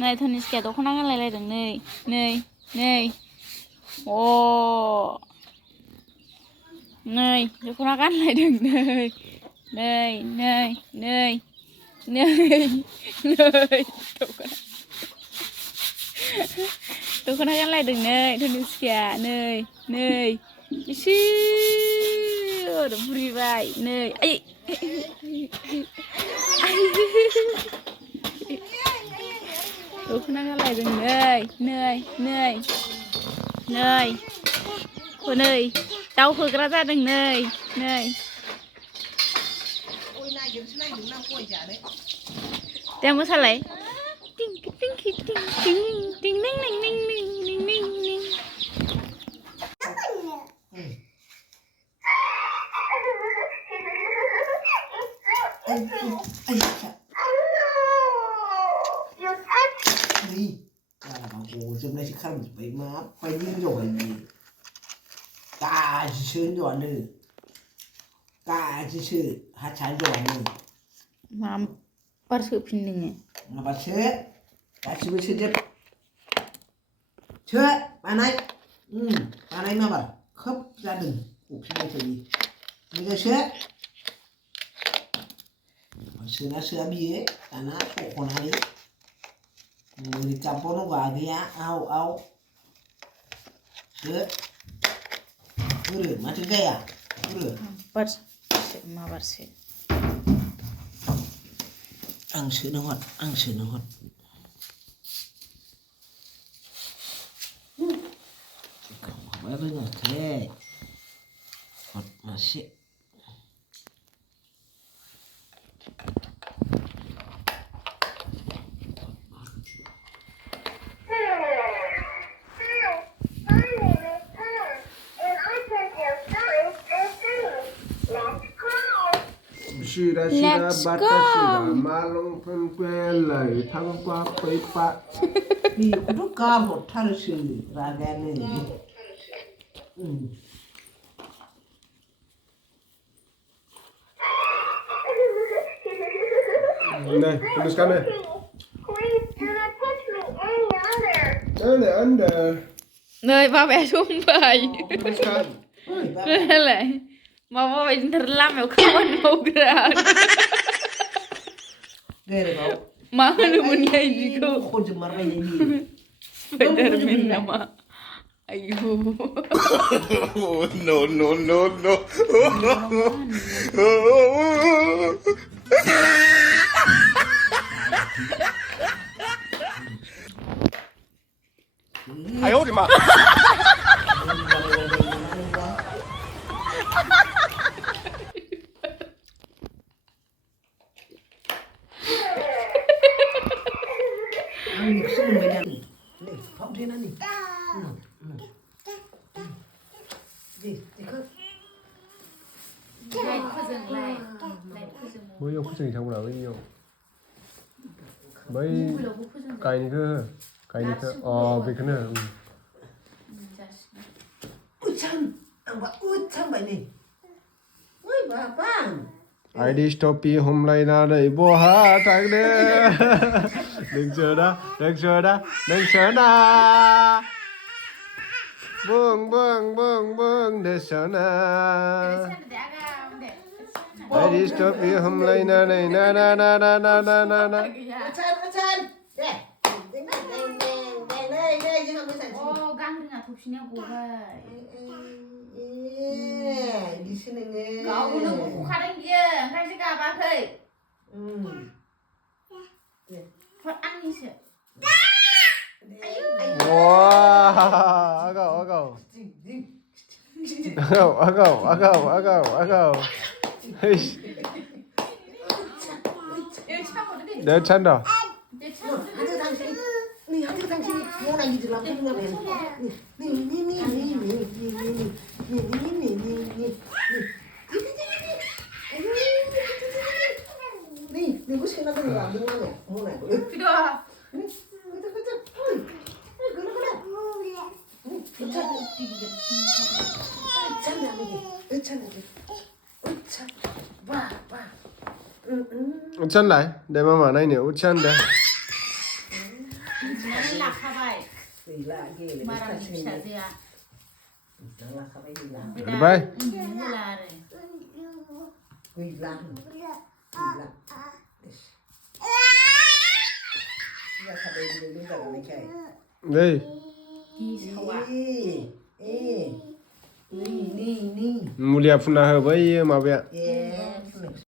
नै धनिष्काया दख'ना गानलायलायदों नै अ नै दख'ना गानलायदों नै दख'ना गानलायदों नै धनिष्काया नै इसोर बुरिबाय नै आइ दख'ना गानलायदों नै दाउ होग्रा जादों नै दे मोसालाय जोबनायसो खालामजोब्बाय माबायदि हिनजावहाय बियो गाज्रिसो हिनजावानो गाज्रिसो हारसा हिनजावानो माबार सोफिन नोङो माबासो गासिबो सोजोब बानाय माबार खोब जादों अफिनबाय थायो मोजांसो सोना सोआ बियो दाना सख'नानै ओरै गाबबावनांगौ आगैया आव सोरो माथो जाया माबारसो आं सोनो हर माबा रोङाखै हर मासे Sira batasira malong pelai tangpa pepa. Beखौथ' गारहरथारोसो रागायानो Này, Dhaniska này. Under. Nơi ba bé xuống bầy Dhaniska. lại mà ba bé thật làm mèo không ăn màu ra ghê đấy cậu mà nó mình nghe gì cô khôn chừng mặt mày gì phải đợi mình nào mà ayo No. Ai ôi mà. Anh sức mình đây này phóng trên anh đi gì không Mới yêu dừng trong nào yêu mấy cái này cơ về cái này ui chăng anh bảo ui chăng vậy này ui bà ba ai đi stop hôm nay là đây bố ha thằng đấy đừng chờ đó buông để sợ na ai đi stop hôm nay là đây na đây chứ không biết sao ô gang dengan topsinya buhay di sini nih kau udah buku kadang dia kan sih apa kei Phật ăn đi sih wow agau để chân đó nih hadir tang sini mau lagi di lampu nggak men nih gue sekarang tuh nggak dengar ya mau naik tidak chân lại để mà này nếu chân đấy gila gila Marah bisa dia. Janganlah sampai hilang. Bye. Gila deh. Hilang. Nggak sampai hilang juga kan kayak. Đây. Nih. Mulia punah bayi ma bia. Yes.